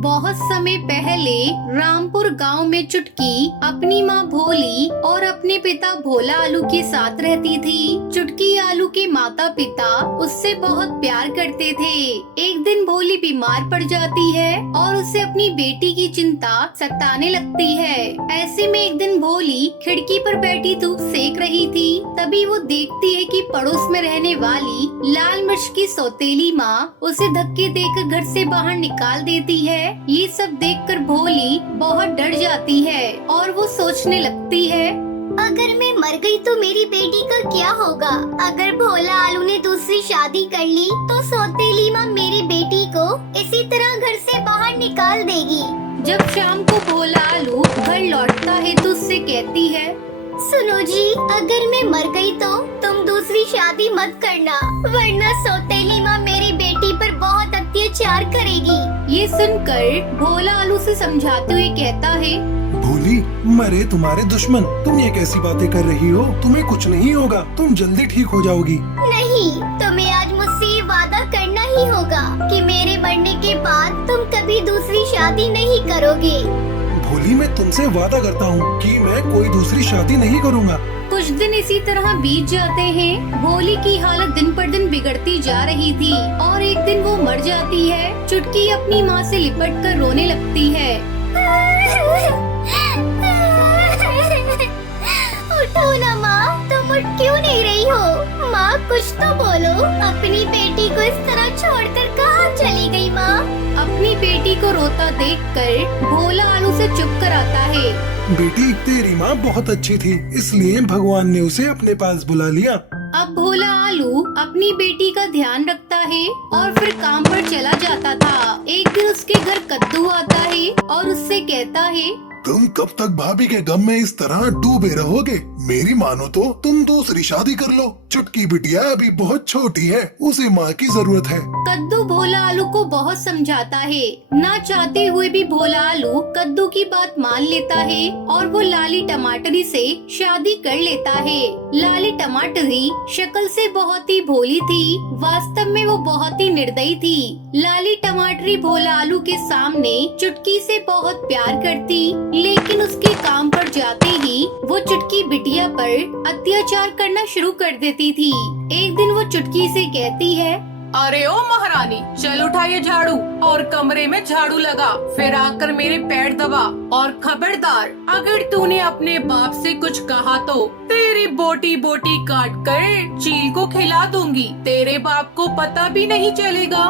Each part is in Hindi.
बहुत समय पहले रामपुर गांव में चुटकी अपनी माँ भोली और अपने पिता भोला आलू के साथ रहती थी। चुटकी आलू के माता पिता उससे बहुत प्यार करते थे। एक दिन भोली बीमार पड़ जाती है और उसे अपनी बेटी की चिंता सताने लगती है। ऐसे में एक दिन भोली खिड़की पर बैठी धूप सेक रही थी। तभी वो देखती है कि पड़ोस में रहने वाली लाल मिर्च की सौतेली माँ उसे धक्के देकर घर से बाहर निकाल देती है। ये सब देखकर भोली बहुत डर जाती है और वो सोचने लगती है, अगर मैं मर गई तो मेरी बेटी का क्या होगा? अगर भोला आलू ने दूसरी शादी कर ली तो सौतेली माँ मेरी बेटी को इसी तरह घर से बाहर निकाल देगी। जब शाम को भोला आलू घर लौटता है तो उससे कहती है, सुनो जी, अगर मैं मर गई तो तुम दूसरी शादी मत करना, वरना सौतेली माँ मेरी बेटी पर बहुत अत्याचार करेगी। ये सुनकर भोला आलू से समझाते हुए कहता है, भोली, मरे तुम्हारे दुश्मन, तुम ये कैसी बातें कर रही हो? तुम्हें कुछ नहीं होगा, तुम जल्दी ठीक हो जाओगी। नहीं, तुम्हें आज मुझसे ये वादा करना ही होगा कि मेरे मरने के बाद तुम कभी दूसरी शादी नहीं करोगे। भोली, मैं तुमसे वादा करता हूँ कि मैं कोई दूसरी शादी नहीं करूँगा। कुछ दिन इसी तरह बीत जाते हैं। भोली की हालत दिन पर दिन बिगड़ती जा रही थी और एक दिन वो मर जाती है। चुटकी अपनी माँ से लिपट कर रोने लगती है। उठो ना माँ, तुम उठ क्यों नहीं रही हो? माँ कुछ तो बोलो, अपनी बेटी को इस तरह छोड़कर कहाँ चली गई माँ? अपनी बेटी को रोता देखकर भोला आलू से चुप कराता है। बेटी, तेरी माँ बहुत अच्छी थी, इसलिए भगवान ने उसे अपने पास बुला लिया। अब भोला आलू अपनी बेटी का ध्यान रखता है और फिर काम पर चला जाता था। एक दिन उसके घर कद्दू आता है और उससे कहता है, तुम कब तक भाभी के गम में इस तरह डूबे रहोगे? मेरी मानो तो तुम दूसरी शादी कर लो। चुटकी बिटिया अभी बहुत छोटी है, उसे माँ की जरूरत है। कद्दू भोला आलू को बहुत समझाता है। ना चाहते हुए भी भोला आलू कद्दू की बात मान लेता है और वो लाली टमाटरी से शादी कर लेता है। लाली टमाटरी शक्ल से बहुत ही भोली थी, वास्तव में वो बहुत ही निर्दयी थी। लाली टमाटरी भोला आलू के सामने चुटकी से बहुत प्यार करती, लेकिन उसके काम पर जाते ही वो चुटकी बिटिया पर अत्याचार करना शुरू कर देती थी। एक दिन वो चुटकी से कहती है, अरे ओ महारानी, चल उठा ये झाड़ू और कमरे में झाड़ू लगा, फिर आकर मेरे पैर दबा, और खबरदार अगर तूने अपने बाप से कुछ कहा तो तेरी बोटी बोटी काट कर चील को खिला दूंगी। तेरे बाप को पता भी नहीं चलेगा।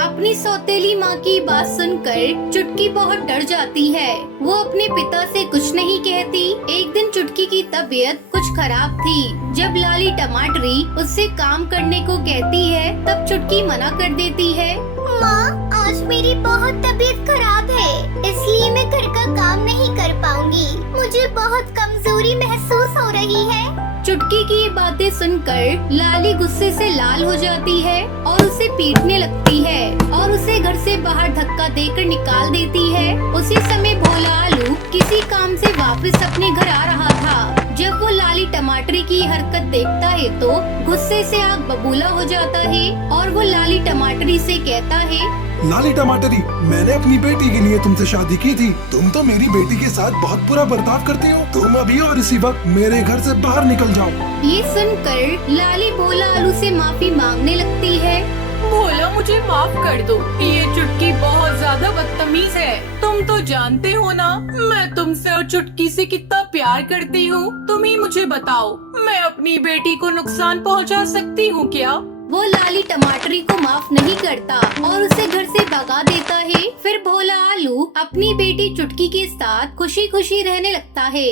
अपनी सौतेली माँ की बात सुनकर चुटकी बहुत डर जाती है। वो अपने पिता से कुछ नहीं कहती। एक दिन चुटकी की तबीयत कुछ खराब थी। जब लाली टमाटरी उससे काम करने को कहती है तब चुटकी मना कर देती है। माँ, आज मेरी बहुत तबीयत खराब है, इसलिए मैं घर का काम नहीं कर पाऊंगी। मुझे बहुत कमजोरी महसूस हो रही है। चुटकी की ये बातें सुनकर लाली गुस्से से लाल हो जाती है और उसे पीटने लगती है और उसे घर से बाहर धक्का देकर निकाल देती है। उसी समय भोला आलू किसी काम से वापस अपने घर आ रहा था। जब वो लाली टमाटरी की हरकत देखता है तो गुस्से से आग बबूला हो जाता है और वो लाली टमाटरी से कहता है, लाली टमाटरी, मैंने अपनी बेटी के लिए तुमसे शादी की थी। तुम तो मेरी बेटी के साथ बहुत बुरा बर्ताव करती हो। तुम अभी और इसी वक्त मेरे घर से बाहर निकल जाओ। ये सुनकर लाली भोला आलू से माफी मांगने लगती है। भोला, मुझे माफ कर दो, ये चुटकी बहुत ज्यादा बदतमीज है। तुम तो जानते हो ना मैं तुमसे और चुटकी से कितना प्यार करती हूँ। तुम ही मुझे बताओ, मैं अपनी बेटी को नुकसान पहुँचा सकती हूँ क्या? वो लाली टमाटरी को माफ नहीं करता और उसे घर से भगा देता है। फिर भोला आलू अपनी बेटी चुटकी के साथ खुशी खुशी रहने लगता है।